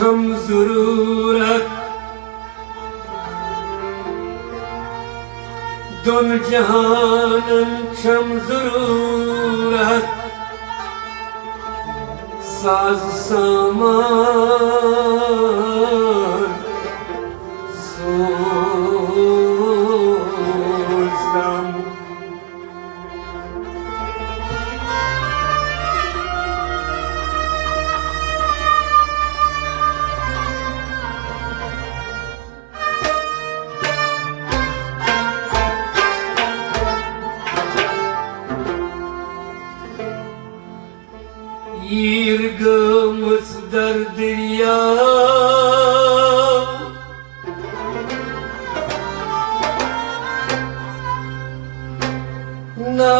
çam zururat Don cihanın çam zururat Saz saman Suzdam Yirgımız derdirya Na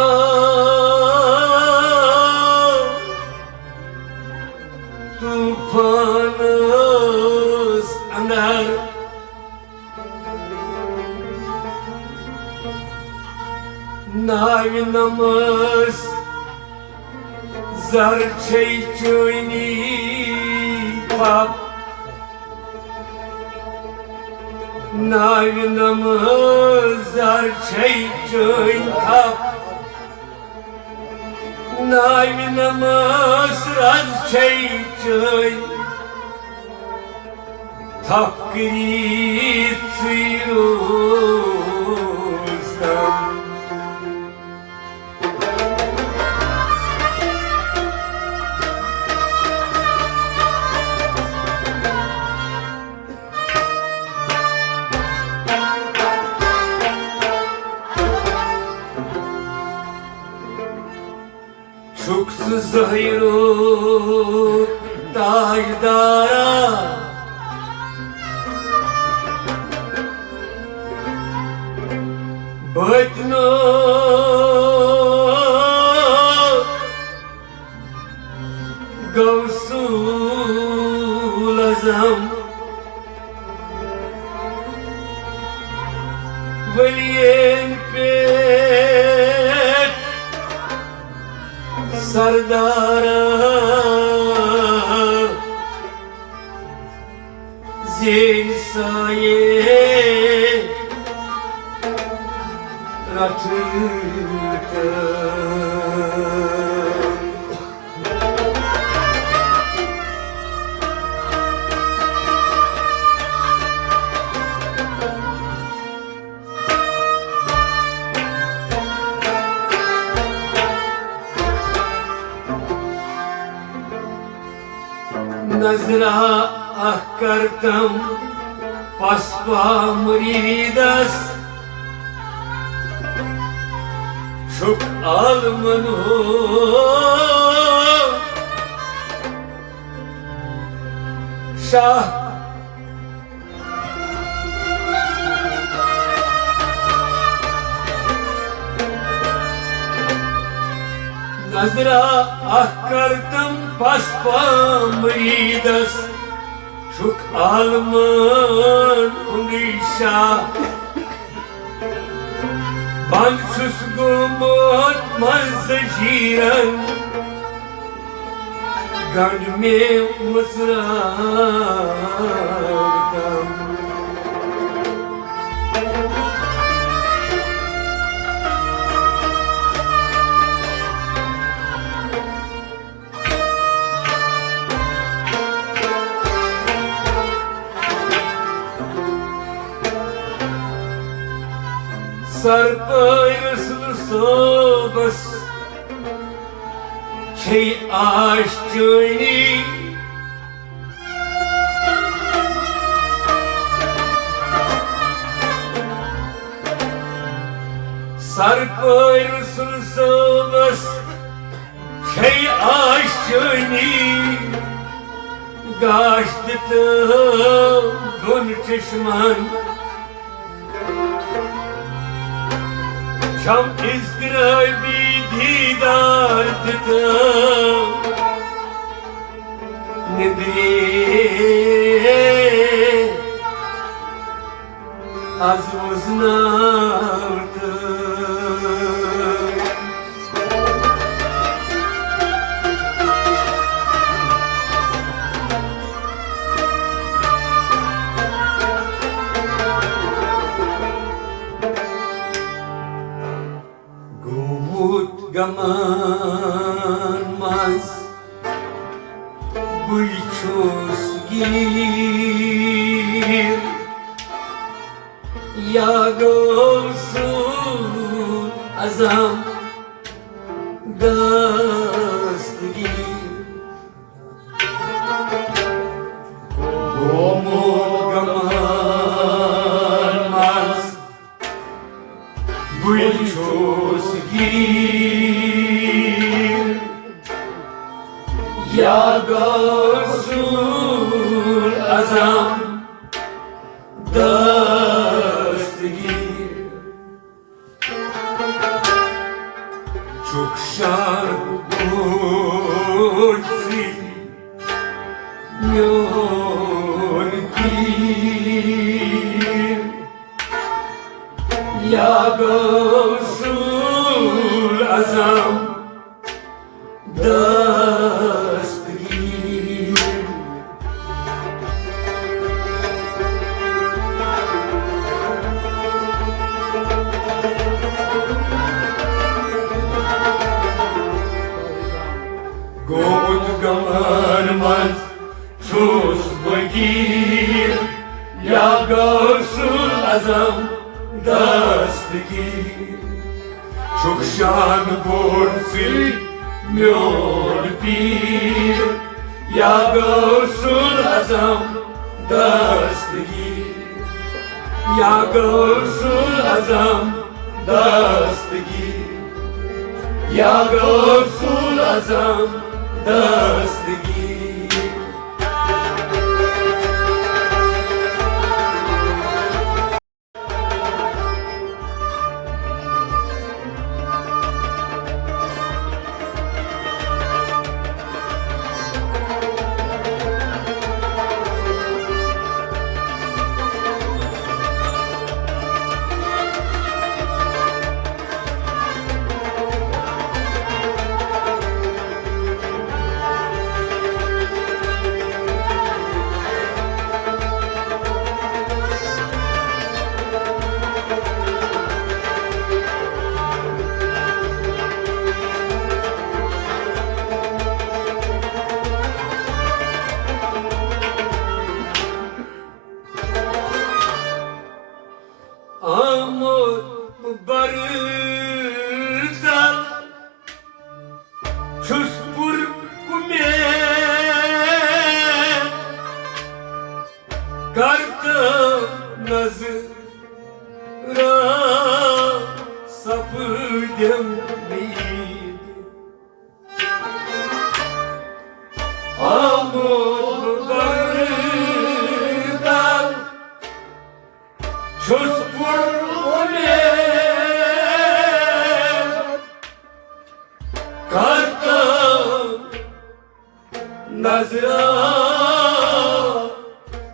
tufanız anar Navinamız Zar çeyçöyni pap Navinamız zar çeyçöyn pap Navinamız raz çeyçöyn Takrit suyuzdam Çuksuz hayru daydara Bıtno Gavsul azam Veliyen pek Sardara Zil saye Ratırdı Nazra ahkartam paspa muridas Çok almanu Şah Nazra ahkartam paspa muridas Çok alman unişa Bansız gumut mazjiran Gandme mısratam Sarpayıslı sobas Şey aşçıyni Sarpayıslı sobas Şey aşçıyni Gaştıtım gun çeşman Şam izdirabi didar dıdım Nedri az uznardı gamanmaz buichos gir ya gavsul azam dastgir gomul gamanmaz buichos gir ya gavsul azam dastgir çok şarkısı myon bir ya gavsul azam dastgir Gomut gamanmaz çuz bagir ya gavsul azam dastgir çok şan borsi myon bir ya gavsul azam dastgir ya gavsul azam dastgir ya gavsul azam dastgir amor barıdan çuspur kume karta nazıra sapı demir amor barıdan çuspur kume karta nazıra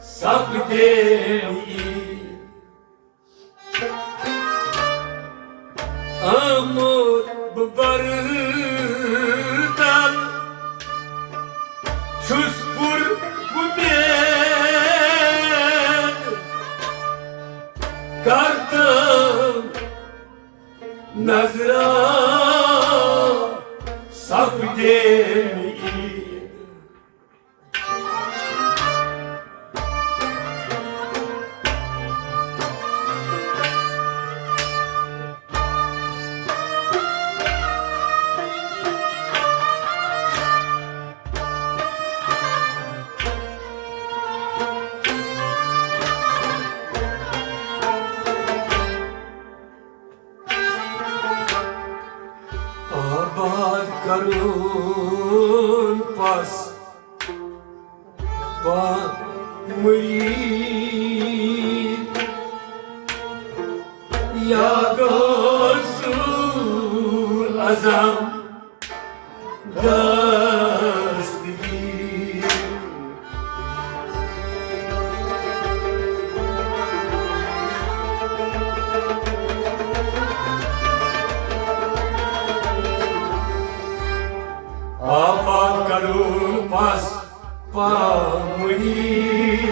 sapı demir amor barıdan çuspur kume karta nazıra sapı demir abad karun pas pa mri ya gavsul azam dastgir abad karun pas pa mri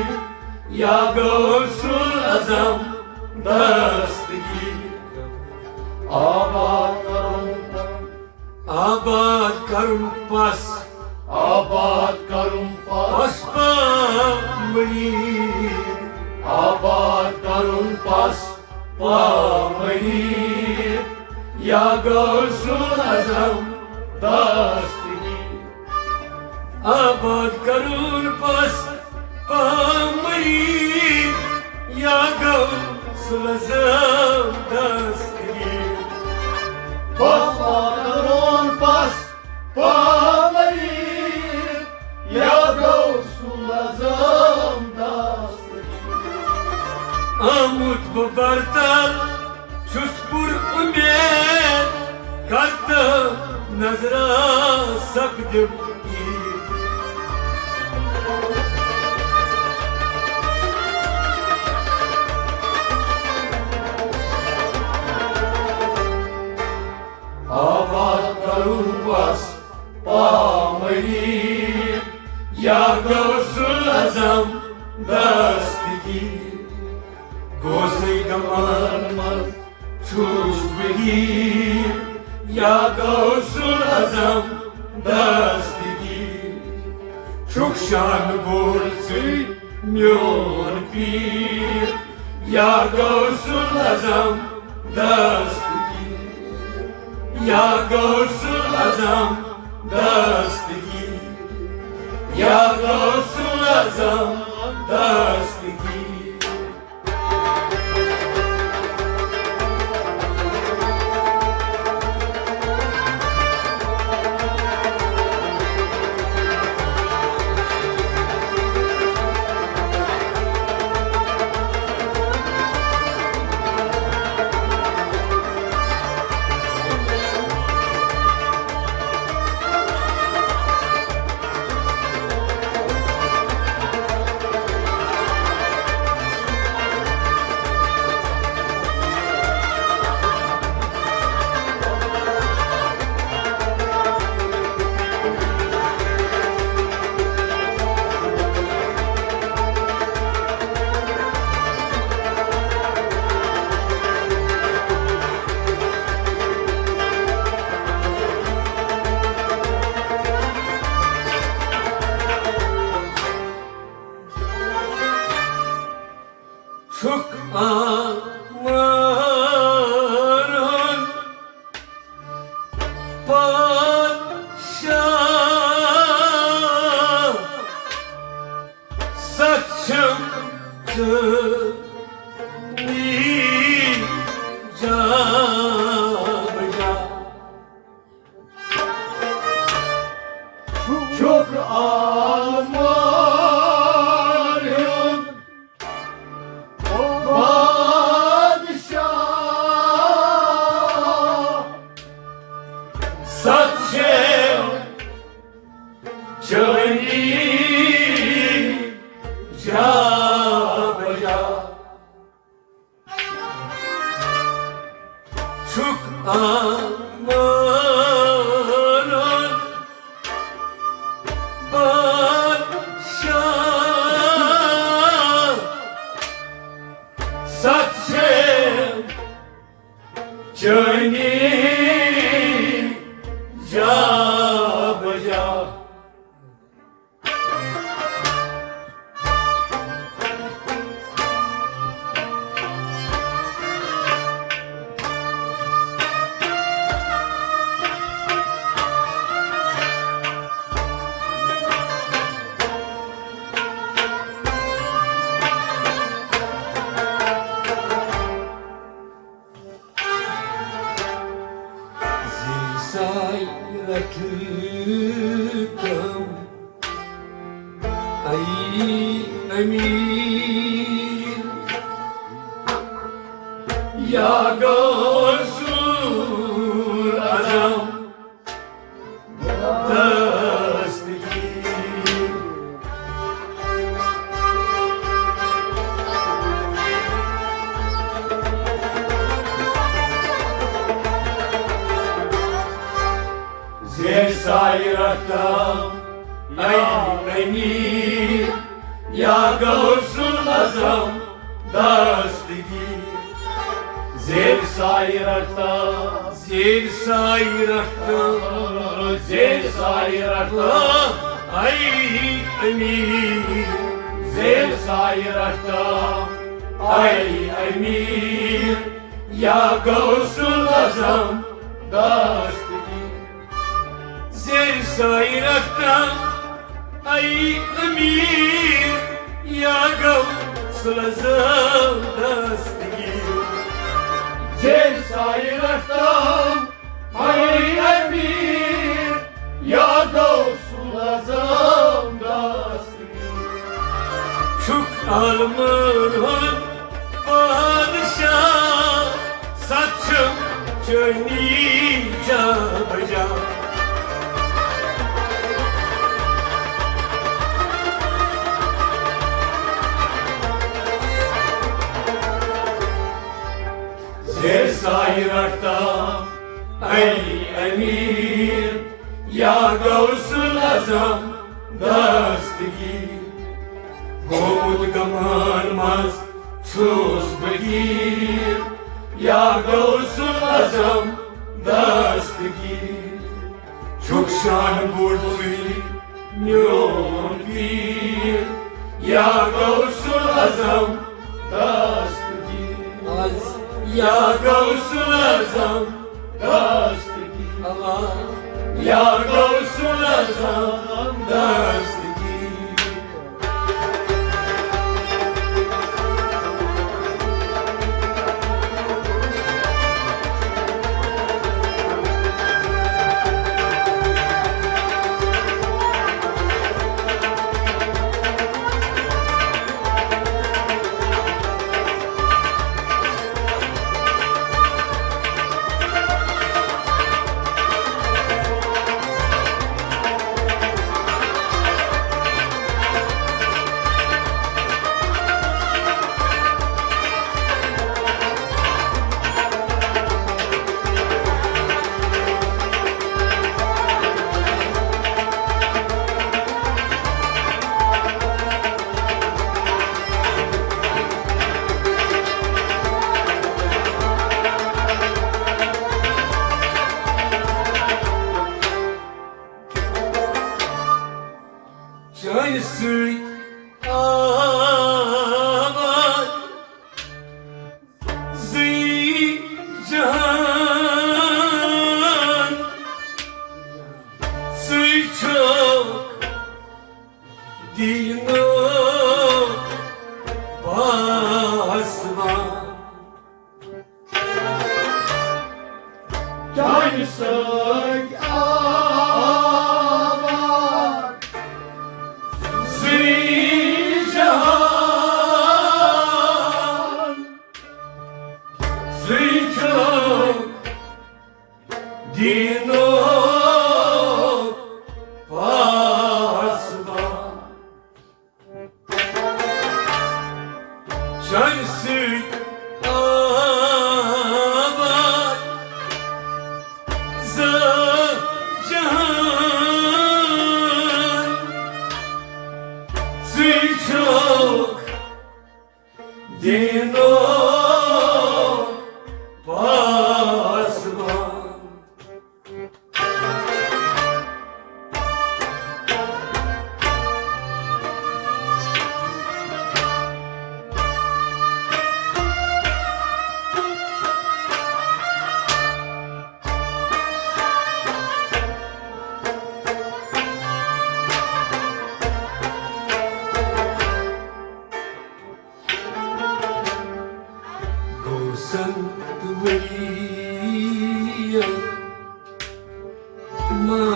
ya gavsul azam dastgir abad karun آباد کرم پس آباد کرم پس پامری آباد کرم پس پامری یا غوث العظم دستگیر آباد کرم پس پامری یا غوث العظم دستگیر آباد کرم پس پامری یا غوث العظم دستگیر آمود ببرتم چوس پر امید کردم نظر سپدم آباد کرم پس پامری یا غوث العظم دستگیر گوزه کمر چوس بگیر یا غوث العظم دستگیر çok şan borsi myon pir ya غوث العظم دستگیر یا غوث العظم دستگیر یا غوث العظم دستگیر çok amanın padişah saçım kıvırcağım çok amanın padişah saçım kıvırcağım çok amanın padişah saçım kıvırcağım sayrakım ay emir ya غوث العظم دستگیر زیر sayrakım ay emir ya غوث العظم دستگیر زیر سایرتا zir sayrakta, Zir sayrakta, ay emir, zir sayrakta, ay emir, ya Gavsul Azam, dastgir. zir sayrakta, ay emir, ya Gavsul Azam, dastgir. Zir sayrakta, ay emir, ya Gavsul Azam, dastgir. Çok almır padişah, saçım çöni cabaca. Zir sayrakta, ey emir, ya Gavsul Azam, dastgir. Gomut gamanmaz çuz begir, ya Gavsul Azam, dastgir. Çok şan bursuy nyon bir, ya Gavsul Azam, Dastgir, ya Gavsul Azam, dastgir, ya Gavsul Azam, dastgir. Çay suy aman, zî cihan, suy çok dino basma. Cansık aman, Zeycan, zeycan, dino basma. Cansık aman, zeycan, çok dino basma. Sen duvarıya ma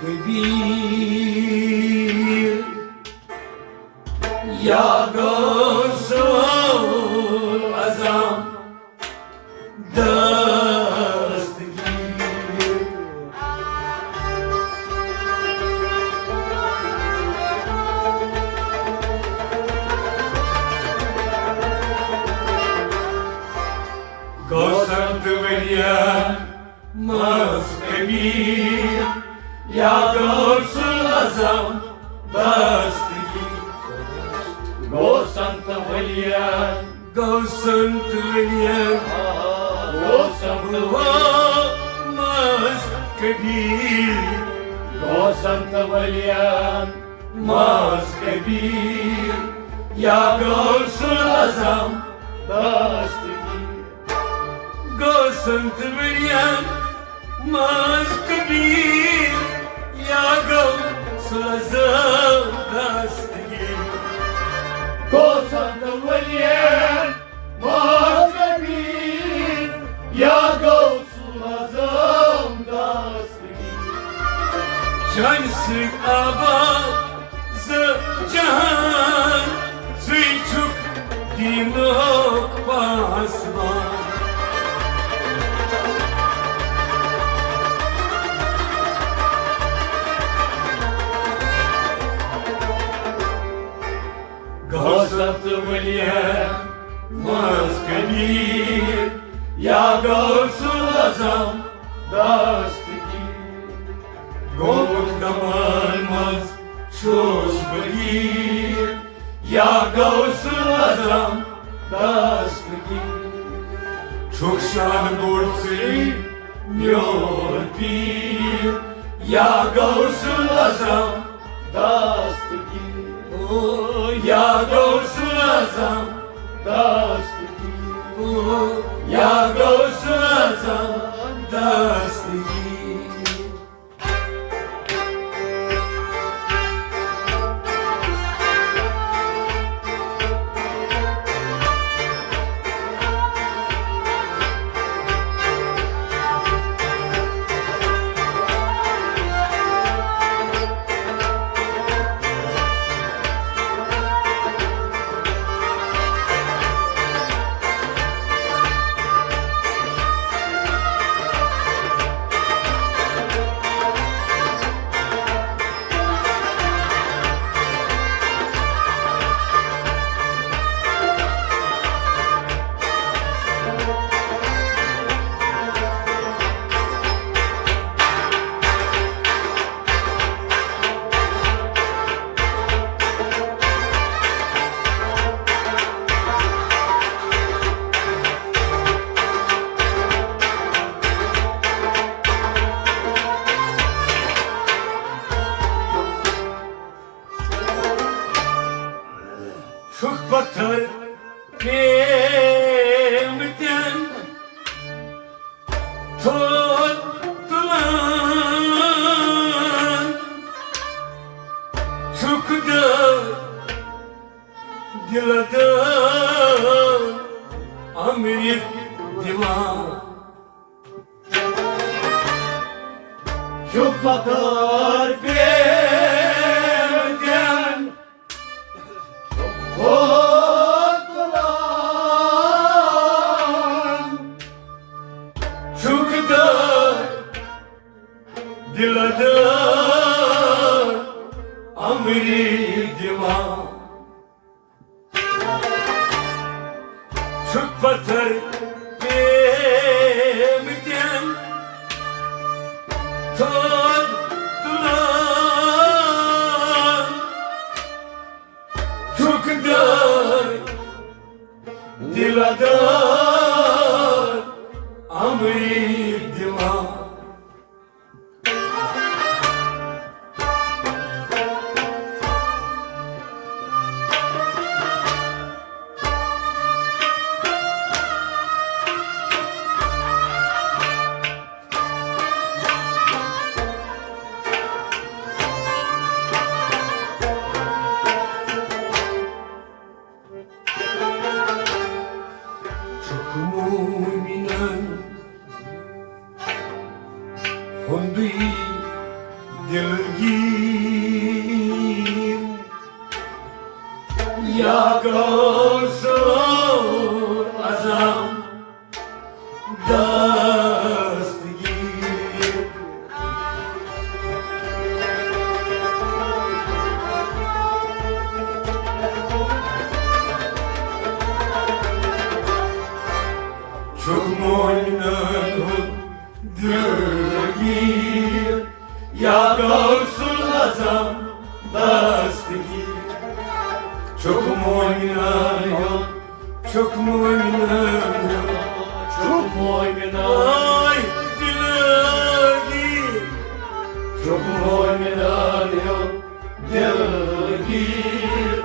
kabir, ya Gavsul Azam, dastgir. Gavsan duvarıya maz emir, ya Gavsul Azam, dastgir. Gosant Valyan, Gavsan duvarıya Gosant maz كبير وصلت وليان ماز كبير يا غوث الأعظم داستگیر قسمت مريم ماز كبير يا غوث الأعظم دستگیر وصلت وليان مازبیر یا غوث العظم داستگیر شان sık abad zı cahan zıyçuk dinok basman وصلت وليان Maz kabir ya gavsul azam داستگیر Gomut kamalmaz çoş bagir ya gavsul azam داستگیر Çok şan borçli myor pir ya gavsul azam داستگیر ya gavsul azam داستگیر ya gavsul azam dastgir Çok batar kemikten tuttular Çok da diladan amir divan Çok batar kemikten korktular Çok da diladan amir divan Çok batar kemikten tuttular Çok da diladan amir divan Çok müminen Hundi dilgir Ya Gavsul Azam dastgir Çok müminen dilgir Ya Gavsul Azam dastgir Çok müminen çok mu oynanıyor dilgir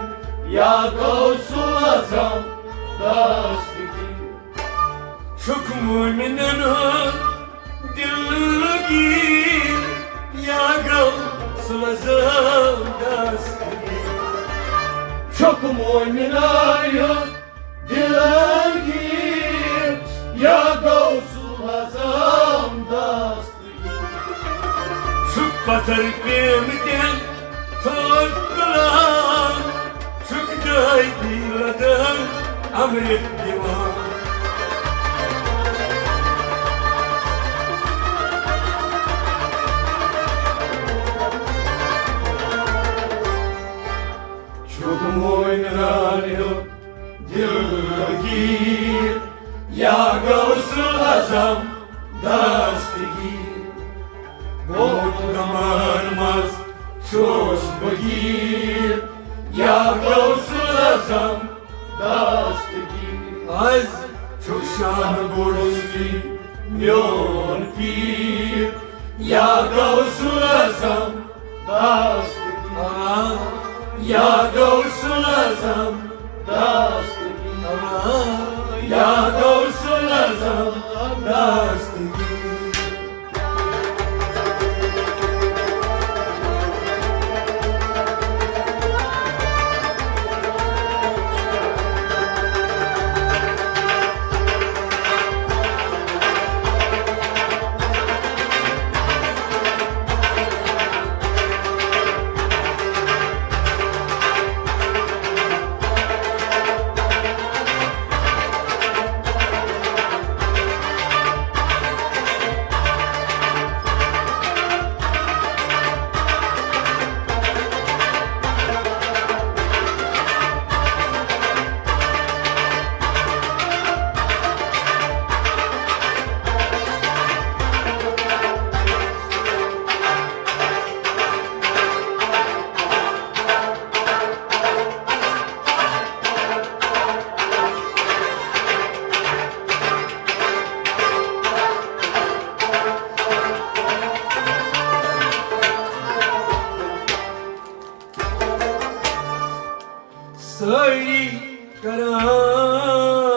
ya gavsul azam dastgir çok müminun dilgir ya gavsul azam dastgir çok mu oynanıyor dilgir ya gavsul azam dastgir çok batar kemden tuttular çok daydiladan amret divan çok mu oynanıyor dilgir ya gavsul azam dastgir Damarmaz Çoş bagir ya gavsul azam dastgir az çok şanı borçlu Myon pir ya gavsul azam dastgir ama ya gavsul azam dastgir ama ya gavsul azam dastgir Söyle karançı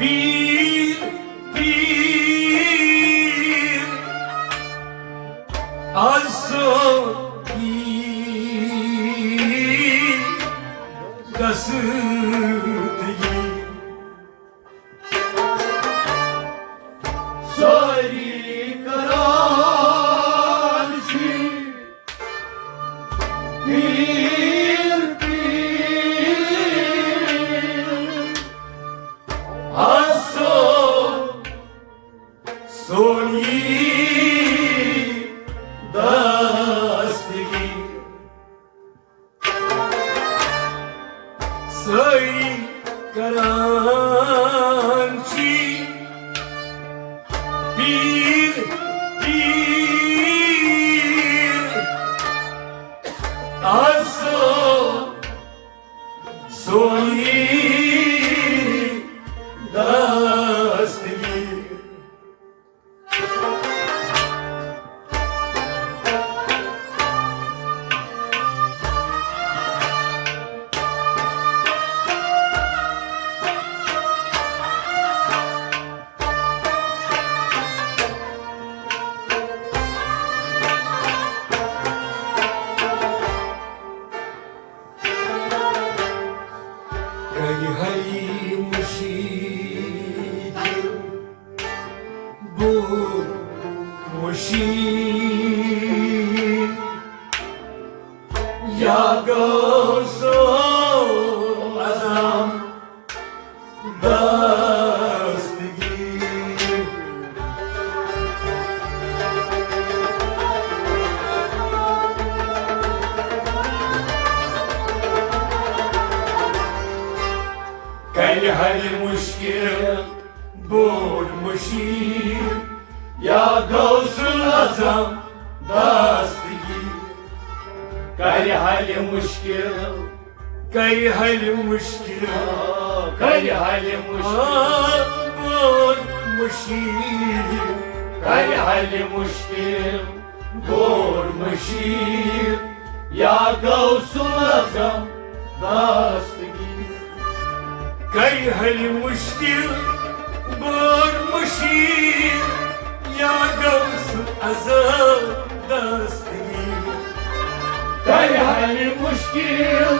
bir azso bir dasıtı Sari karançı bir aso Soni dastgir Söyle karançı bir aso soni dastgir Kayhali muşidim bu muşid ya gavsul azam dastgir Kayhali muşkil bul muşid ya gavsul azam dastgir Kari hali muşkil Kayhali muşkil Kari hali muşkil bul muşid Kari حل مشكل بور مشير يا قوس الأعظم داستگیر كي هالمشكل بور مشير يا قوس الأعظم داستگیر كي حل مشكل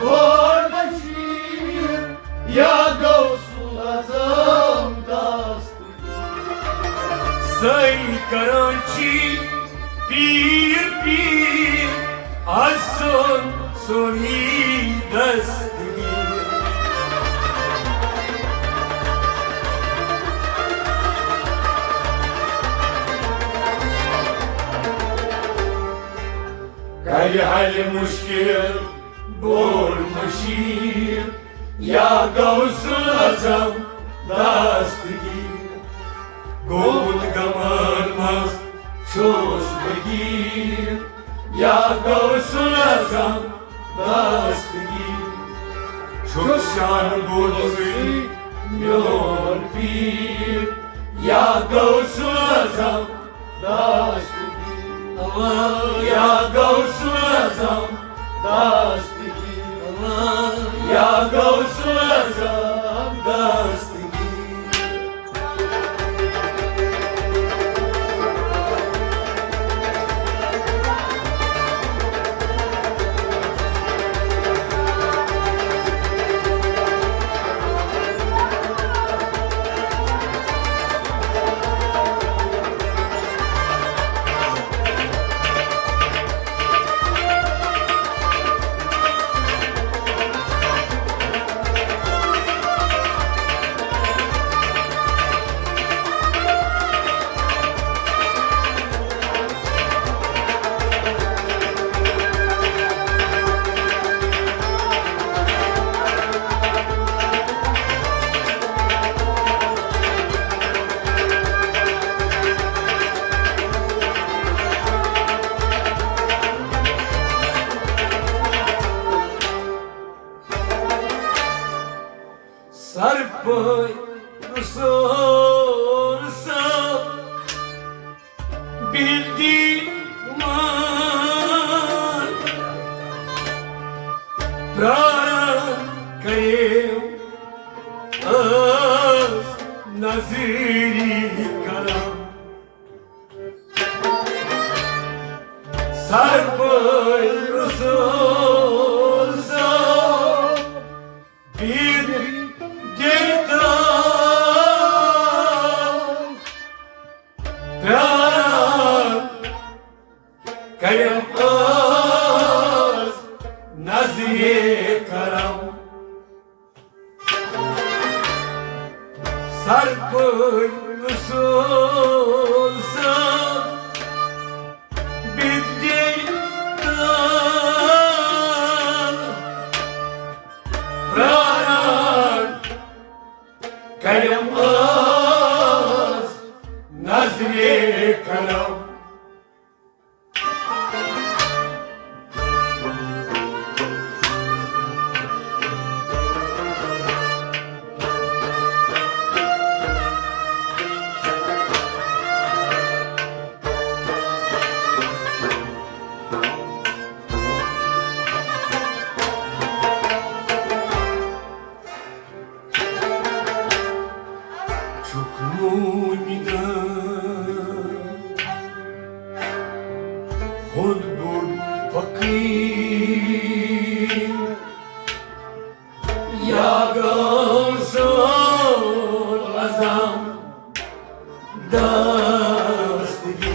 بور مشير يا قوس الأعظم داستگیر ساي كرانشي پیر پیر از سونی دستگیر كي حل مشكل بور مشير يا قوس الأعظم دستگیر گود گمرمز چوش بگیر یا قوس الأعظم دستگیر چوشان بلوی میون پیر یا قوس الأعظم داستگیر یا قوس الأعظم داستگیر یا قوس الأعظم دستگیر Sarpay sorsa bildiğim an Prara kayım az naziri karam Sarpay sorsa bildiğim Kayım az naziye karam Sarpın usulsa bildiğin praran Kayım az naziye karam Çok mu'minen Hud bud fakir Ya Gavsul Azam Dastgir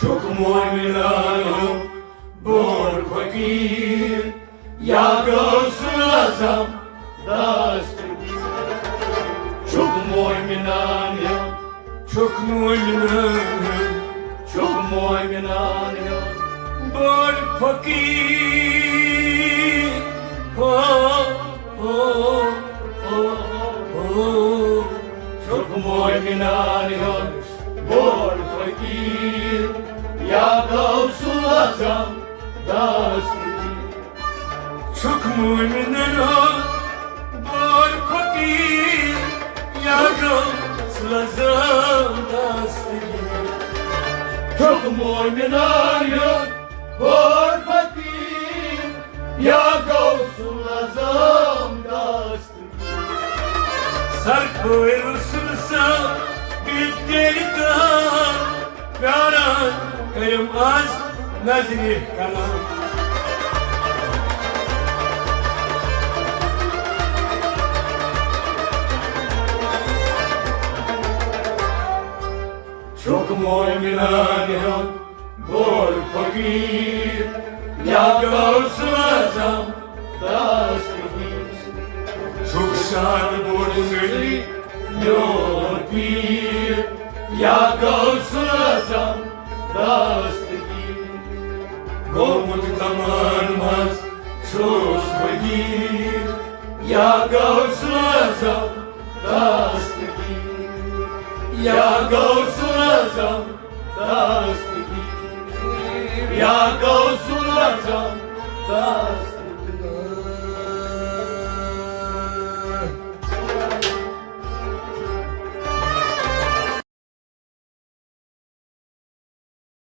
Çok mu'minanım bor fakir Ya Gavsul Azam داستگیر çok müminanım Çok mu'minanım çok müminanım bor fakir Oh, oh, oh, oh çok mu'minan bor fakir ya Gavsul Azam dastgir. çok müminler ol, bor fakir, ya Gavsul Azam dastgir. Çok mu'minan bor fakir ya Gavsul Azam dastgir. Sarko Rusulusa bitlerika karan karam az nazri kalam. Çok mu'minan bor fakir ya Gavsul Azam dastgir. Çok şad borçlu Yor pir ya Gavsul Azam dastgir. Gomut kamarmaz çok fakir, Ya Gavsul Azam dastgir. Ya Gavsul Azam dastgir. Ya Gavsul Azam dastgir.